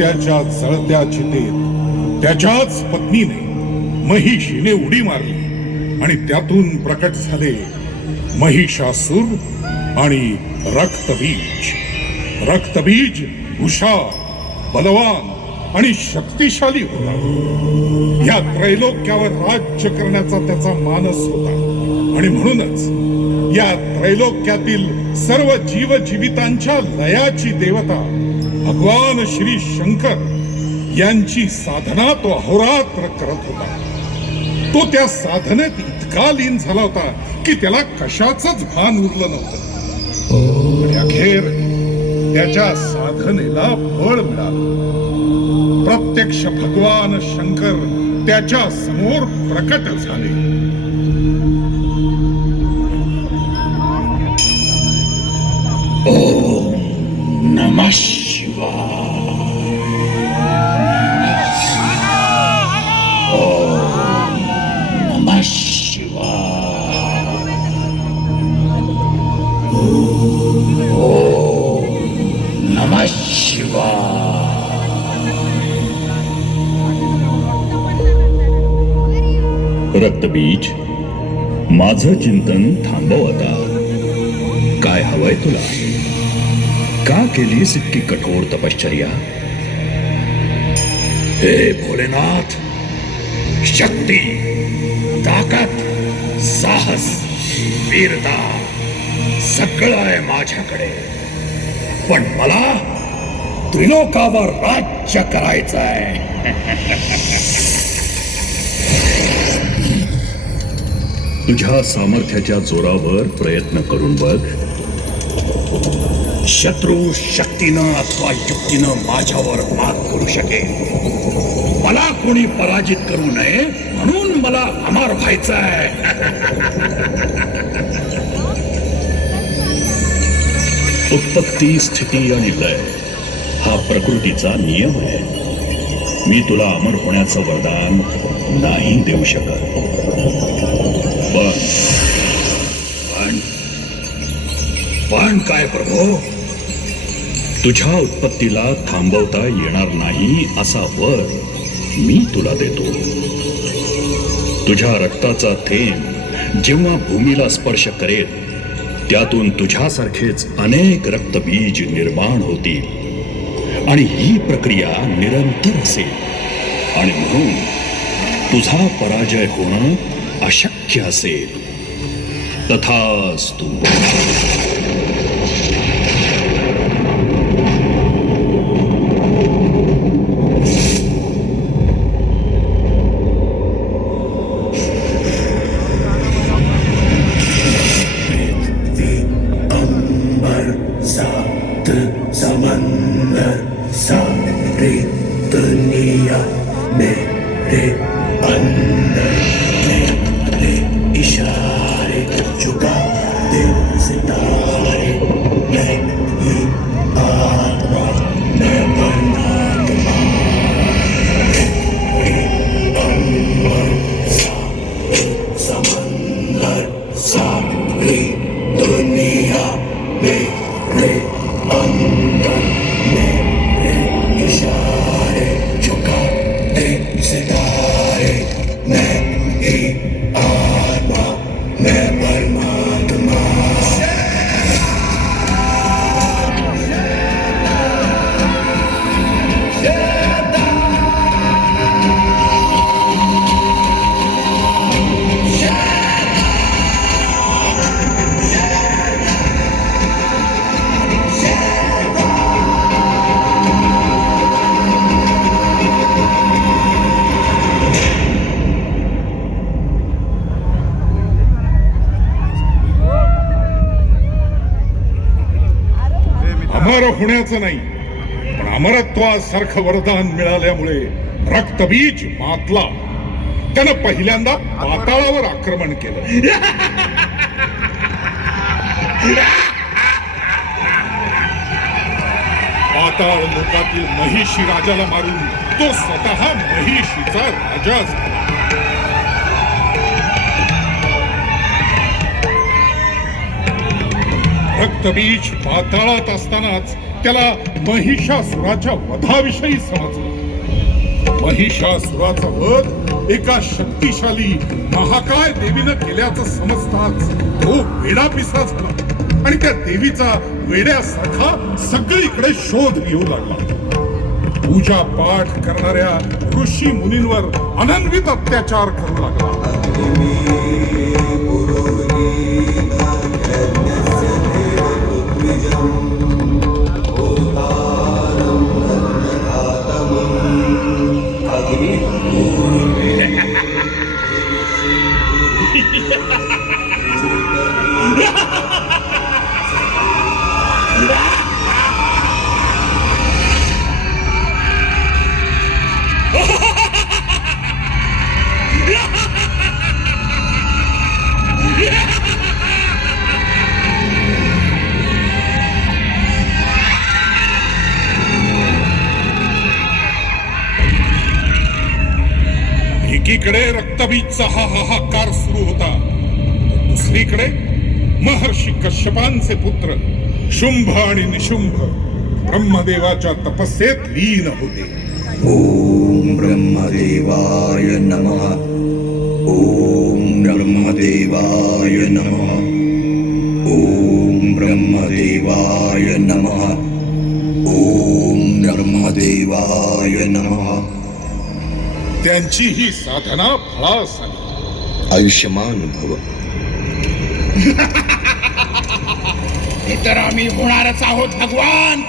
रक्ताच्या जळत्या चितेत त्याच्याच पत्नीने महिषीने उडी मारली आणि त्यातून प्रकट झाले महिषासूर आणि रक्तबीज. रक्तबीज हुशार, बलवान आणि शक्तिशाली होता. या त्रैलोक्यावर राज्य करण्याचा त्याचा मानस होता आणि म्हणूनच या त्रैलोक्यातील सर्व जीवजीवितांच्या लयाची देवता भगवान श्री शंकर यांची साधना तो अहोरात्र करत होता. तो त्या साधनेत इतका लीन झाला होता की त्याला कशाचंच भान उरलं नव्हतं. आणि अखेर त्याच्या साधनेला बळ मिळालं. प्रत्यक्ष भगवान शंकर त्याच्या समोर प्रकट झाले. ओम नमः शिवाय. ओम नमः शिवाय. ओम नमः शिवाय. रक्तबीज, माझं चिंतन थांबव आता. काय हवंय तुला? का केलीस इतकी कठोर तपश्चर्या? हे भोलेनाथ, शक्ती, ताकद, साहस, वीरता सगळं आहे माझ्याकडे, पण मला त्रिलोकावर राज्य करायचं आहे. तुझ्या सामर्थ्याच्या जोरावर प्रयत्न करून बघ. शत्रू शक्तीनं अथवा युक्तीनं माझ्यावर मात करू शकेल. मला कोणी पराजित करू नये म्हणून मला अमर व्हायचं आहे. उत्पत्ती, स्थिती आणि लय हा प्रकृतीचा नियम आहे. मी तुला अमर होण्याचं वरदान नाही देऊ शकत. पण काय प्रभो, तुझ्या उत्पत्तीला थांबवता येणार नाही असा वर मी तुला देतो. तुझ्या रक्ताचा थेंब जेव्हा भूमीला स्पर्श करेल, त्यातून तुझ्यासारखेच अनेक रक्तबीज निर्माण होतील आणि ही प्रक्रिया निरंतर असेल. आणि म्हणून तुझा पराजय होणं अशक्य असेल. तथास्तु. समंदर सारी दुनिया मेरे अंदर, मेरे इशारे चुका दे सितारे. मैं ही आत्मा, मैं परमात्मा. अंबर समंदर सारी दुनिया मेरे अंदर, मेरे इशारे झुकाते सितारे. मैं ही आत्मा, मैं परमात्मा. अमर होण्याचं नाही, पण अमरत्वासारखं वरदान मिळाल्यामुळे रक्तबीज मातला. त्यानं पहिल्यांदा पाताळावर आक्रमण केलं. पाताळ लोकातील महिषी राजाला मारून तो स्वतः महिषीचा राजा झाला. रक्तबीज पाताळात असतानाच त्याला महिषासुराच्या वधाविषयी समजलं. महिषासुराचा वध एका शक्तिशाली महाकाय देवीनं केल्याचं समजताच तो वेडापिसा झाला आणि त्या देवीचा वेड्यासारखा सगळीकडे शोध घेऊ लागला. पूजा पाठ करणाऱ्या ऋषी मुनींवर अनन्वित अत्याचार करू लागला. एकीकडे रक्तबीजचा हा हाहाकार सुरू होता, दुसरीकडे महर्षी कश्यपांचे पुत्र शुंभ आणि निशुंभ ब्रह्मदेवाच्या तपस्येत लीन होते. ओम ब्रह्मदेवाय नमः. ओम ब्रह्मदेवाय नमः. ओम ब्रह्मदेवाय नमः. ओम ब्रह्मदेवाय नमः. त्यांची ही साधना फळास आली. आयुष्यमान भव. हे तर आम्ही होणारच आहोत भगवान.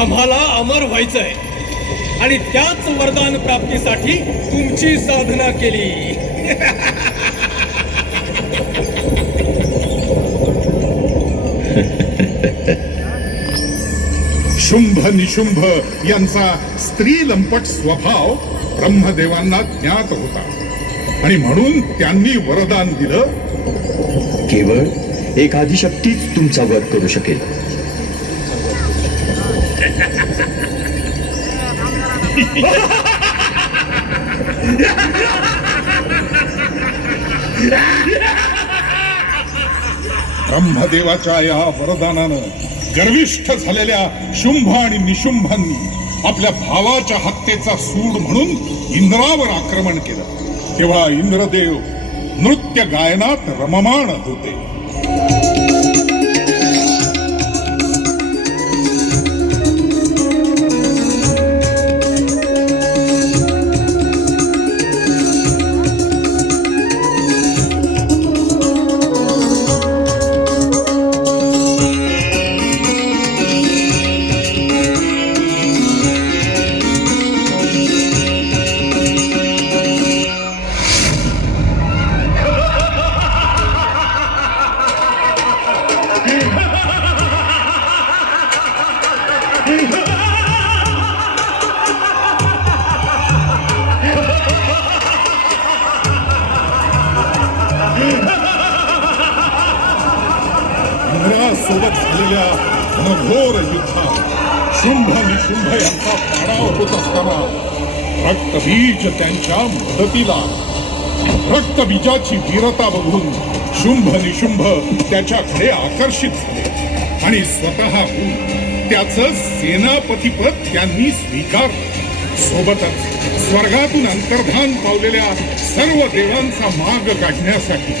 आम्हाला अमर व्हायचंय आणि त्याच वरदान प्राप्तीसाठी तुमची साधना केली. शुंभ निशुंभ यांचा स्त्री लंपट स्वभाव ब्रह्मदेवांना ज्ञात होता आणि म्हणून त्यांनी वरदान दिलं. केवळ एक आदिशक्तीच तुमचा वध करू शकेल. ब्रह्मदेवाच्या या वरदानानं गर्विष्ठ झालेल्या शुंभ आणि निशुंभांनी आपल्या भावाच्या हत्येचा सूड म्हणून इंद्रावर आक्रमण केलं. तेव्हा इंद्रदेव नृत्य गायनात रममाण होते. इंद्रासोबत झालेल्या घनघोर युद्धात शुंभ निशुंभ यांचा पाडाव होत असताना रक्तबीज त्यांच्या मदतीला. रक्तबीजाची वीरता बघून शुंभ निशुंभ त्याच्याकडे आकर्षित झाले आणि स्वतःहून त्याचं सेनापतिपद त्यांनी स्वीकारलं. सोबतच स्वर्गातून अंतर्धान पावलेल्या सर्व देवांचा माग काढण्यासाठी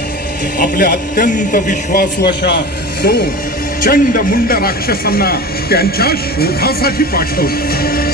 आपल्या अत्यंत विश्वासू अशा 2 चंड मुंड राक्षसांना त्यांच्या शोधासाठी पाठवलं.